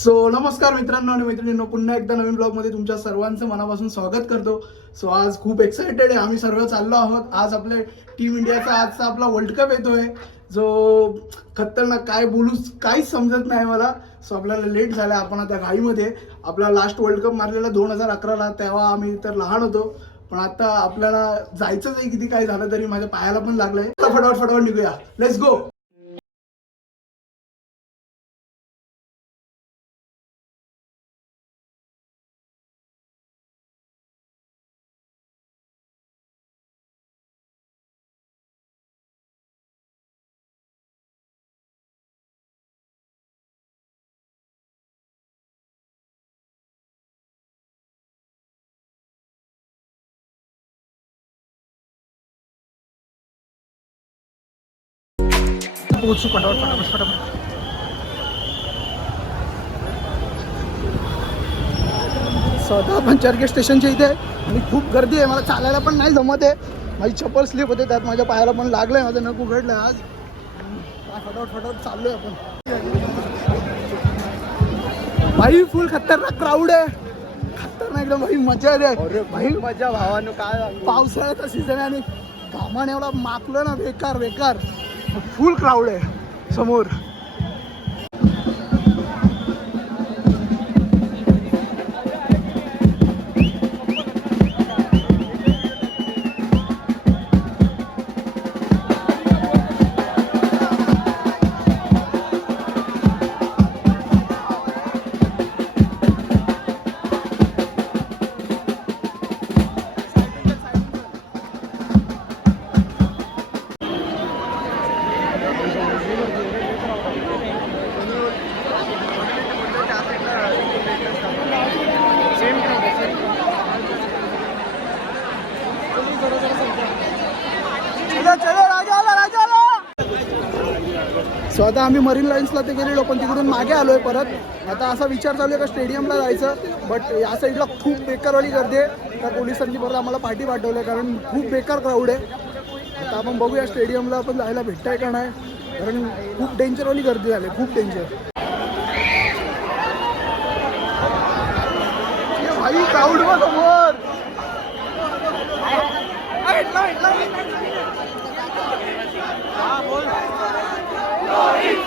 So नमस्कार मित्रांनो आणि मैत्रिणींनो पुन्हा एकदा नवीन ब्लॉगमध्ये तुमच्या सर्वांचं मनापासून स्वागत करतो. सो आज खूप एक्साइटेड आहे. आम्ही सर्व चाललो आहोत. आज आपले टीम इंडियाचा आजचा आपला वर्ल्ड कप येतोय. जो खतरनाक काय बोलू काहीच समजत नाही मला. सो आपल्याला लेट झालं आपण आता घाईमध्ये आपला लास्ट वर्ल्ड कप मारलेला दोन हजार अकराला. तेव्हा आम्ही तर लहान होतो. पण आता आपल्याला जायचंच आहे. किती काय झालं तरी माझ्या पायाला पण लागलंय. फटाफट फटाफट निघूया. लेट्स गो पोहोचू फटाफट फटाफट फटाफट. स्वतः आपण चर्चगेट स्टेशनच्या इथे आहे. आणि खूप गर्दी आहे. मला चालायला पण नाही जमत आहे. माझी चप्पल स्लिप होते त्यात माझ्या पायाला पण लागलंय. माझं नक उघडलंय आज. फटाफट फटाफट चाललोय आपण. भाई फुल खतरनाक क्राऊड आहे. खतरनाक एकदम भाई मजा आहे. भाई मजा. भावानो काय पावसाळ्याचा सीझन आहे आणि घामाने एवढा माकलं ना बेकार बेकार. फुल क्राऊड आहे समोर. सो आता आम्ही मरीन लाईन्सला ते गेलेलो पण तिकडून मागे आलोय परत. आता असा विचार चालू आहे का स्टेडियमला जायचं? बट या साईडला खूप बेकारवाली गर्दी आहे. त्या पोलिसांनी परत आम्हाला पाठी पाठवलं कारण खूप बेकार क्राऊड आहे. आता आपण बघूया स्टेडियमला आपण जायला भेटताय का नाही. कारण खूप डेंजरवाली गर्दी झाली खूप डेंजर भाई क्राऊड समोर! glory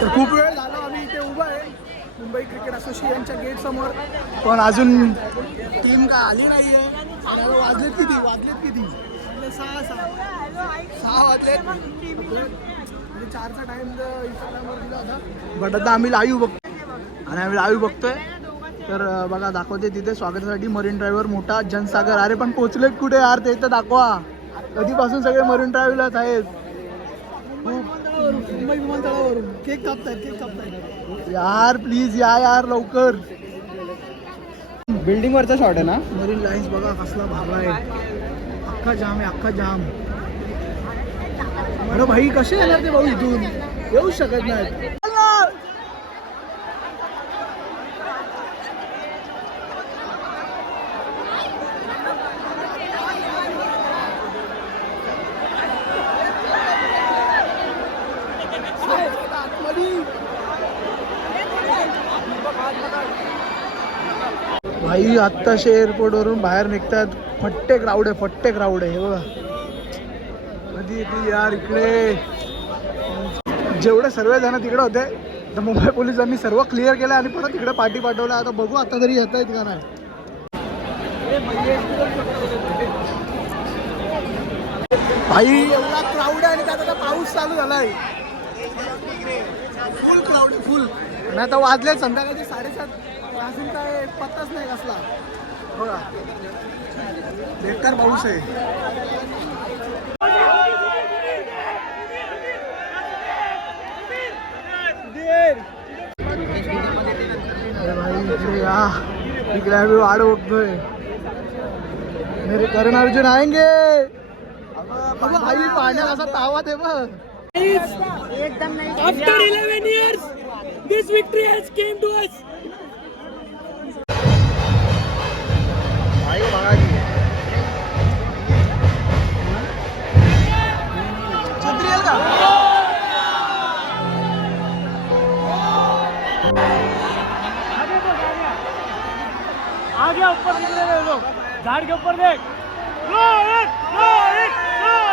तर खूप वेळ झाला आम्ही इथे उभा आहे. मुंबई क्रिकेट असोसिएशनच्या गेट समोर. पण अजून टीम काय आली नाहीये. आणि आता वाजलेत किती? वाजलेत किती? सहा सहा. सहा म्हणजे चारचा टाइम इंस्टाग्रामवर दिला होता. बट आता आम्ही लाईव्ह बघतो आणि आम्ही लाईव्ह बघतोय. तर बघा दाखवते तिथे. स्वागतासाठी मरीन ड्रायव्हर मोठा जनसागर. अरे पण पोचलेत कुठे यार? ते तर दाखवा. कधीपासून सगळे मरीन ड्राईव्हलाच आहेत. मुंबई विमानतळावरून. केक कापतायत केक कापतायत. यार प्लीज या यार लवकर. बिल्डिंग वरचा शॉट आहे ना? मरीन लाईन्स बघा कसला भागा आहे. अख्खा जाम आहे अख्खा जाम. अरे भाई कसे येणार ते भाऊ इथून? येऊ शकत नाहीत. भाई आत्ताशे एअरपोर्टवरून बाहेर निघतात. फट्टे क्राऊड आहे फट्टे क्राऊड आहे. हे बघा. कधी येते यार इकडे? जेवढे सर्व जण तिकडे होते तर मुंबई पोलिसांनी सर्व क्लिअर केलं आणि परत तिकडे पाठी पाठवलं. आता बघू आता तरी येत आहेत का नाही. भाई एवढा क्राऊड आहे आणि त्यात आता पाऊस चालू झालाय. Full crowd full. आणि आता वाजले संध्याकाळचे साडेसात. अजून काय पत्ताच नाही कसला. बघा. बेकार पाऊस आहे. भाई इकडे आम्ही वाढ बघतोय. मेरे करण अर्जुन आएंगे. अबे भाई पाण्यात असा तावा दे बघ. After 11 years, this victory has came to us. भाई बघा की. छत्री आहे का आ गया ऊपर हैं लोग झाड़ के ऊपर देख रोहित रोहित रोहित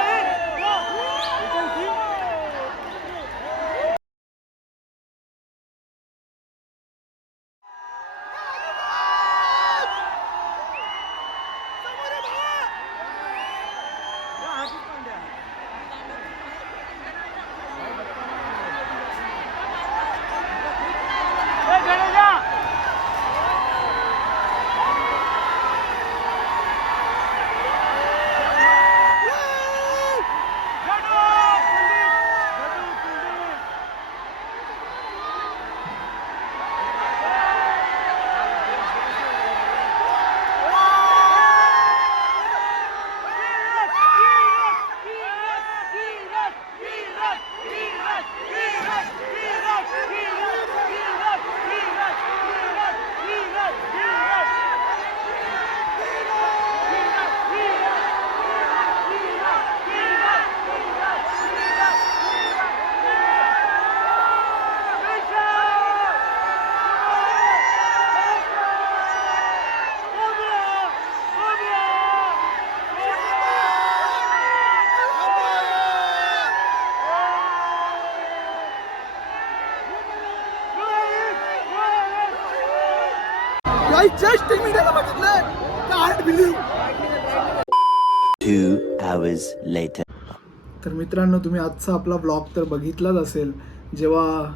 तर मित्रांनो तुम्ही आजचा आपला ब्लॉग तर बघितलाच असेल. जेव्हा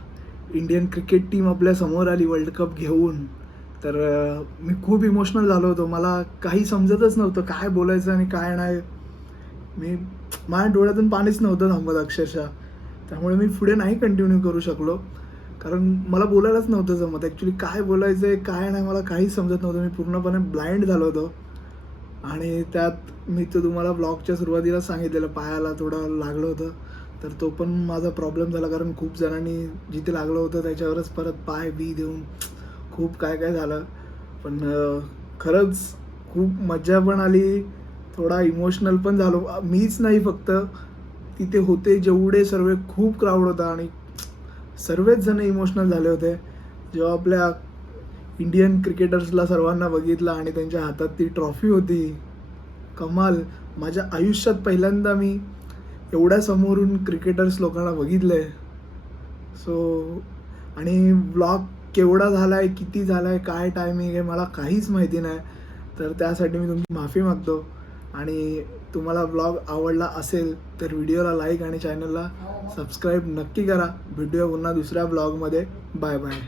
इंडियन क्रिकेट टीम आपल्यासमोर आली वर्ल्ड कप घेऊन तर मी खूप इमोशनल झालो होतो. मला काही समजतच नव्हतं काय बोलायचं आणि काय नाही. मी माझ्या डोळ्यातून पाणीच नव्हतं थांबत अक्षरशः. त्यामुळे मी पुढे नाही कंटिन्यू करू शकलो. कारण मला बोलायलाच नव्हतं जमत. ॲक्च्युली काय बोलायचं आहे काय नाही मला काहीच समजत नव्हतं. मी पूर्णपणे ब्लाइंड झालो होतो. आणि त्यात मी तर तुम्हाला ब्लॉगच्या सुरुवातीला सांगितलेलं पायाला थोडं लागलं होतं. तर तो पण माझा प्रॉब्लेम झाला कारण खूप जणांनी जिथे लागलं होतं त्याच्यावरच परत पाय बी देऊन खूप काय काय झालं. पण खरंच खूप मजा पण आली थोडा इमोशनल पण झालो. मीच नाही फक्त तिथे होते जेवढे सर्व खूप क्राऊड होता आणि सर्वच जण इमोशनल झाले होते. जेव्हा आपल्या इंडियन क्रिकेटर्सला सर्वांना बघितलं आणि त्यांच्या हातात ती ट्रॉफी होती. कमाल. माझ्या आयुष्यात पहिल्यांदा मी एवढ्या समोरून क्रिकेटर्स लोकांना बघितलं आहे सो आणि ब्लॉग केवढा झाला आहे किती झाला आहे काय टायमिंग आहे मला काहीच माहिती नाही. तर त्यासाठी मी तुमची माफी मागतो. आणि तुम्हाला ब्लॉग आवडला असेल तर व्हिडिओला लाईक आणि चॅनलला सबस्क्राईब नक्की करा. भेटूया पुन्हा दुसऱ्या ब्लॉगमध्ये बाय बाय